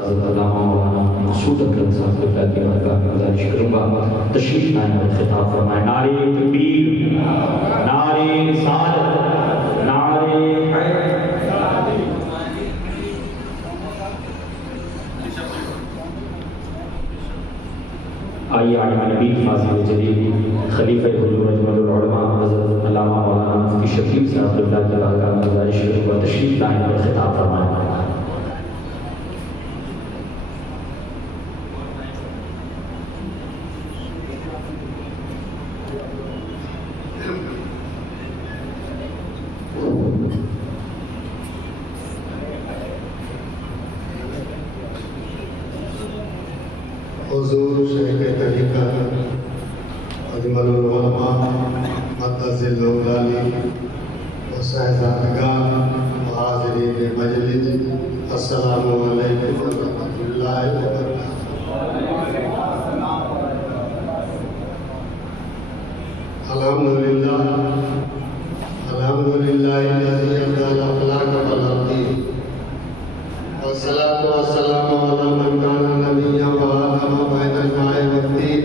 حضرت علامہ مولانا مسعود اکرم صاحب قبلہ کی بارگاہ میں گزارش کروں گا تشریف لائیں اور خطاب فرمائیں. نعرہ تکبیر، نعرہ رسالت، نعرہ حیدر. آئیے عالم نبی فاضل جلیل خلیفہ حضور اجمل العلماء حضرت علامہ مولانا مفتی شفیق صاحب قبلہ کی بارگاہ میں گزارش کروں گا تشریف لائیں اور خطاب فرمائیں. حضور شیخ طریقہ اجمل العلماء مقدس العلی و صاحبان و حاضرین مجلس، السلام علیکم ورحمۃ اللہ وبرکاتہ. الحمدللہ الحمدللہ الذی ابدل اخلاق والارض والصلاة والسلام على من كان نبيا وآدم بين الماء والطين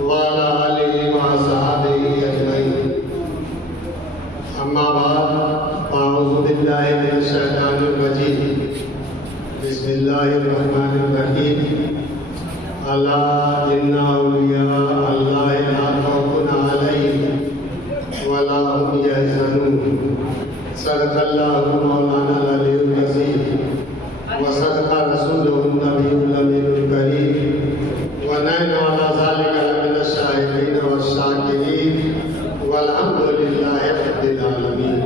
وعلى آله وأصحابه أجمعين. أما بعد فأعوذ بالله من الشيطان الرجيم. بسم الله الرحمن الرحيم. ألا إن أولياء الله لا خوف عليهم ولا هم يحزنون. صدق الله مولانا العلي العظيم وصدق رسوله النبي الأمين الكريم ونحن على ذلك لمن الشاهدين والشاكرين والحمد لله رب العالمين.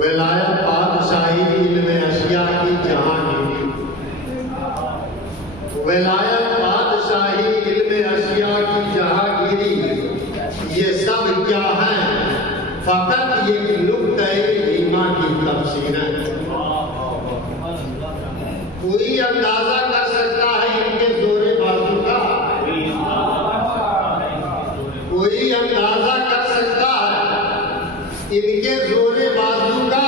ولایت بادشاہی علم اشیاء کی جہانگیری، ولایت بادشاہی علم اشیاء کی جہانگیری، یہ سب کیا ہے؟ فقط یہ نقطۂ ایمان کی تفسیر ہے. کوئی اندازہ کر سکتا ہے ان کے زور بازو کا، کوئی اندازہ کر سکتا ہے ان کے زور بازو کا.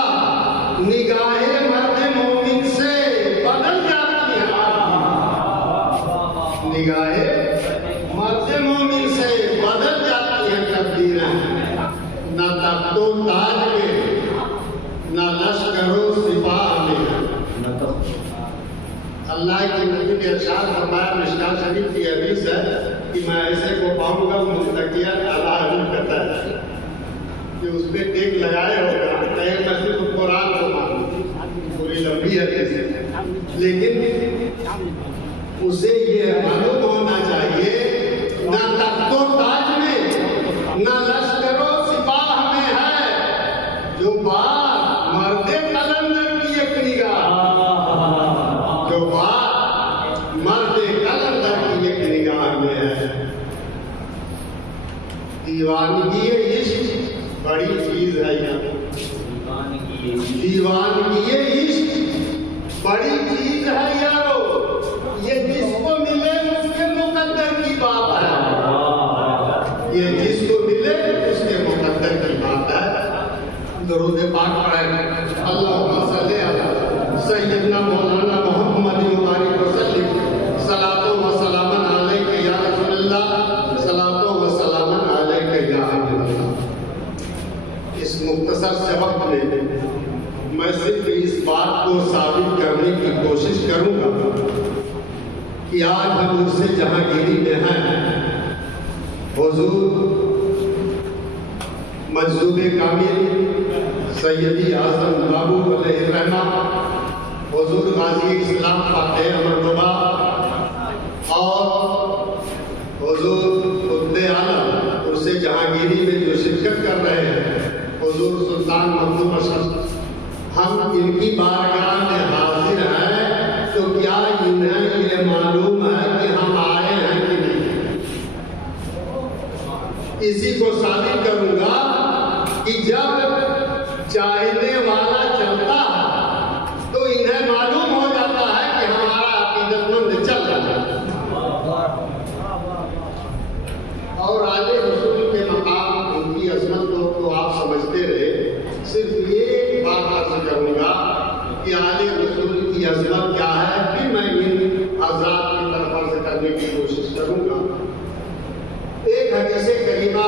نگاہ مرد مومن سے بدل جاتی ہے، نگاہ مرد مومن سے بدل جاتی ہے تقدیریں. نہ تخت و تاج میں، نہ لشکر و سپاہ میں. اللہ کے نبی نے ارشاد فرمایا، مشکاہ شریف کی حدیث ہے کہ میں ایسے کو پاؤں گا مستقیہ اعلیٰ علم کرتا ہے کہ اس پہ ٹیک لگائے ہوگا کہیں میں صرف قرآن کو مانوں. پوری لمبی حدیث ہے، لیکن اسے یہ معلوم ہونا چاہیے نہ تخت و تاج میں، نہ لشکر و سپاہ میں ہے جو بات مرد قلندر کی ایک نگاہ، جو بات مرد قلندر کی ایک نگاہ میں ہے. دیوانگی عشق بڑی چیز ہے یار، دیوانگی عشق بڑی چیز ہے یارو. یہ جس کو ملے اس کے مقدر کی بات ہے، یہ جس کو ملے اس کے مقدر کی بات ہے. درود پاک پڑھیں. اللہم صلی علی سیدنا مولانا محمد مبارک وسلم. صلاۃ و سلام علیک یا رسول اللہ، صلاۃ و سلام علیک یا حبیب اللہ. اس مختصر سے وقت میں صرف اس بات کو ثابت کرنے کی کوشش کروں گا کہ آج ہم اس سے جہانگیری میں ہیں. حضور مجذوب کامل سیدی اعظم بابو علیہ الرحمہ، حضور غازی اسلام فاتح مرتبہ اور حضور قطب عالم عرص جہانگیری میں جو شرکت کر رہے ہیں، حضور سلطان مخدوم اشرف، ہم ان کی بارگاہ میں حاضر ہیں. تو کیا انہیں یہ معلوم ہے کہ ہم آئے ہیں کہ نہیں؟ اسی کو ثابت کروں گا کہ جب چاہنے والا چلتا ہے تو انہیں معلوم ہو جاتا ہے کہ ہمارا عقیدت مند چل رہا ہے. اور آگے رسول کے مقام ان کی عظمت کو آپ سمجھتے رہے. صرف ایک بات عرض کروں گا کی عظمت کیا ہے پھر میں ان حضرات کی طرف عرض کرنے کی کوشش کروں گا۔ ایک حدیث کریمہ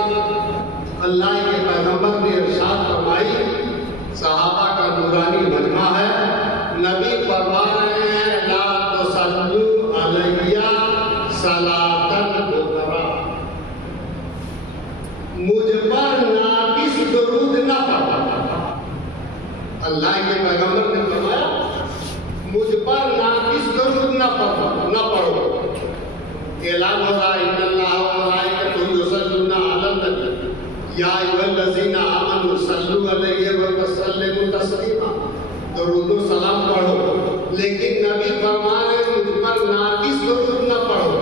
اللہ کے پیغمبر نے ارشاد فرمائی، صحابہ کا نورانی مجمع ہے، نبی فرما رہے ہیں لا تصلوا علیہ صلاۃ الغرا، مجھ پر ناقص درود نہ پڑھو۔ اللہ کے پیغمبر نے فرمایا مجھ پر ناقص درود نہ پڑھو۔ اعلان ہو رہا ہے ان اللہ و ملائکتہ یصلون علی النبی یا ایھا الذین آمنوا صلوا علیہ وسلموا تسلیما، درود و سلام پڑھو، لیکن نبی فرما رہے مجھ پر ناقص درود نہ پڑھو،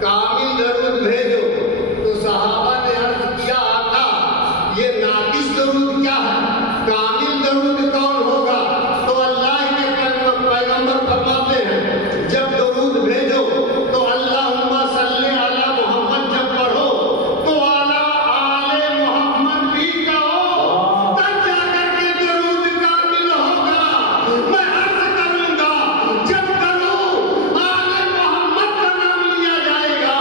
کامل درود بھیجو۔ تو صحابہ نے عرض کیا آقا یہ ناقص درود کیا ہے، کامل درود کون ہوگا؟ تو اللہ کے پیغمبر فرماتے ہیں جب درود بھیجو تو اللہم صلی علی محمد جب پڑھو تو علی آل محمد بھی کہو، تب جا کر کے درود کامل ہوگا۔ میں عرض کروں گا جب درود آل محمد کا نام لیا جائے گا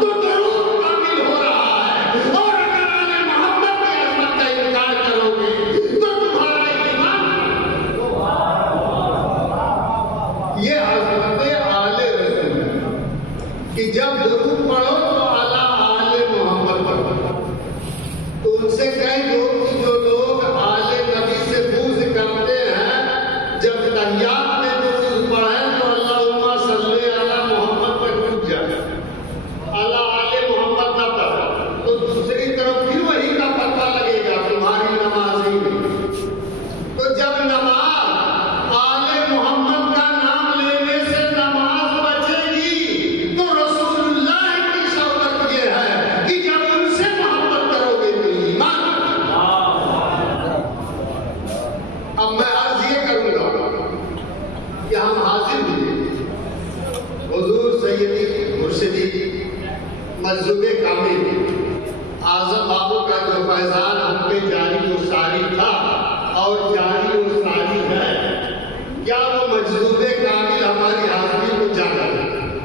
تو درود کامل ہو رہا ہے، اور اگر آل محمد کی عظمت کا انکار کرو گے تو تمہارا ایمان۔ یہ عظمت آل رسول ہے کہ جب درود پڑھو تو اعلیٰ آل محمد پڑھو۔ تو ان سے کہہ دو کہ جو لوگ آل نبی سے بغض کرتے ہیں جب تحیات میں درود پڑھیں تو اللہم صلی علی محمد پر ٹوٹ جائے، اعلیٰ آل محمد نہ پڑھو، تو دوسری طرف پھر وہی کا پتہ لگے گا تمہاری نماز ہی نہیں۔ تو جب نماز آل محمد کا نام لینے سے نماز بچے گی تو رسول اللہ کی شوقت یہ ہے کہ جب ان سے محبت کرو گے تو ایمان۔ اب میں عرض یہ کروں گا کہ ہم حاضر ہوئے حضور سیدی مرشدی مجذوب کامل اعظم بابو کا جو فیضان ہم پہ جاری و ساری تھا اور جاری و ساری ہے، کیا وہ مجذوب کامل ہماری حاضری کو جان رہے ہیں؟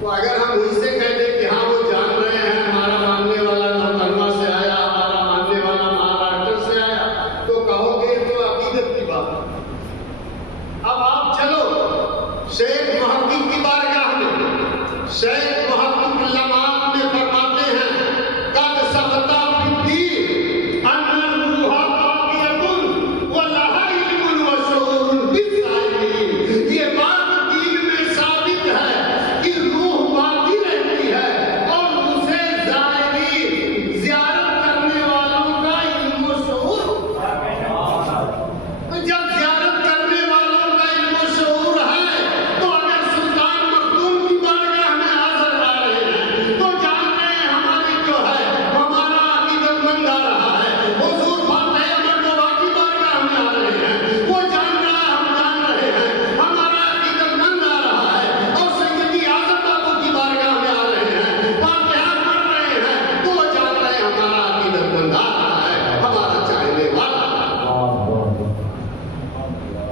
تو اگر ہم ان سے کہہ دیں کہ ہاں وہ جان رہے ہیں، ہمارا ماننے والا نوتنوا سے آیا، ہمارا ماننے والا مہاراشٹر سے آیا، تو کہو گے تو عقیدت کی بات ہے۔ اب آپ چلو شیخ محقق کی بارگاہ میں، شیخ محقق علامات میں فرماتے ہیں قد ثبت فی الدین ان الروح باقیۃ ولہا علم وشعور بالظاہرین۔ یہ بات دین میں ثابت ہے کہ روح باقی رہتی ہے اور اسے ظاہرین زیارت کرنے والوں کا علم و شعور۔ جب زیارت کرنے والوں کا علم و شعور ہے تو اگر سلطان مخدوم کی بارگاہ میں حاضر آ رہے ہیں تو جان رہے ہیں ہماری جو ہے ہمارا عقیدت مند آ رہا ہے۔ حضور فاتح احمد بابا کی بارگاہ میں آ رہے ہیں، وہ جان رہا ہے، ہم جان رہے ہیں ہمارا عقیدت مند آ رہا ہے۔ اور سیدی اعظم بابو کی بارگاہ میں آ رہے ہیں، فاتحہ پڑھ رہے ہیں، تو وہ جان رہے ہیں ہمارا عقیدت مند آ رہا ہے، ہمارا چاہنے والا۔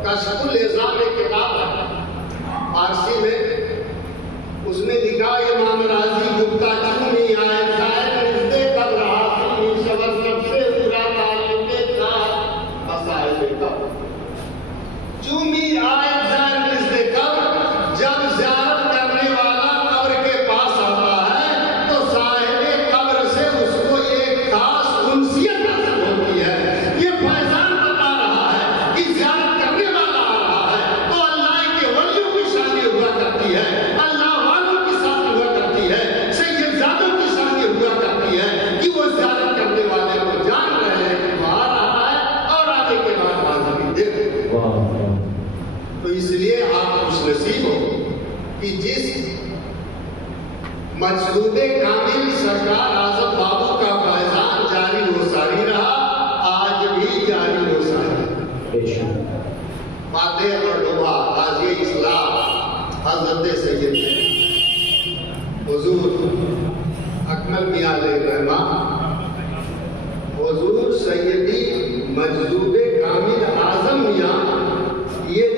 کشف الالزام ایک کتاب ہے فارسی میں، اس میں لکھا امام راضی گپتا چونی آئے شاید رشتے کب رہا تھی شبر سب سے برا تعلق تھا مسائل کب چومی آئے شاید رشتے کب، جب زیارت کرنے والا قبر کے پاس آتا ہے تو صاحب قبر سے اس کو ایک خاص انسیت حاصل ہوتی ہے۔ یہ فیضان بتا رہا ہے کہ زیارت کرنے والا آ رہا ہے تو اللہ کے ولیوں کی شادی ہوا کرتی ہے، اللہ والوں کی شادی ہوا کرتی ہے، سید زادوں کی شادی ہوا کرتی ہے کہ وہ زیارت کرنے والے کو جان رہے ہیں کہ وہ آ رہا ہے اور آنے کے بعد حاضری دے رہے ہیں۔ تو اس لیے آپ خوش نصیب ہو کہ جس مجذوب کامل سرکار اعظم بابو کا فیضان جاری و ساری رہا، آج بھی جاری و ساری۔ فاتح اور ڈوبا قاضی اسلام حضرت سید حضور اکمل میاں علیہ الرحمہ، حضور سیدی مجذوب کامل اعظم میاں، یہ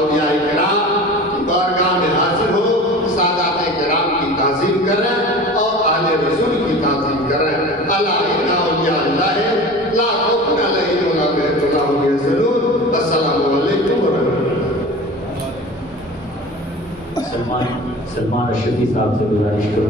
اولیاء کرام کی بارگاہ میں حاضر ہو، سادات کرام کی تعظیم کریں اور اہل رسول کی تعظیم کریں۔ الا ان اولیاء اللہ لا خوف علیہم ولا هم يحزنون۔ السلام علیکم ورحمۃ اللہ۔ سلمان اشرفی صاحب سے گزارش کروں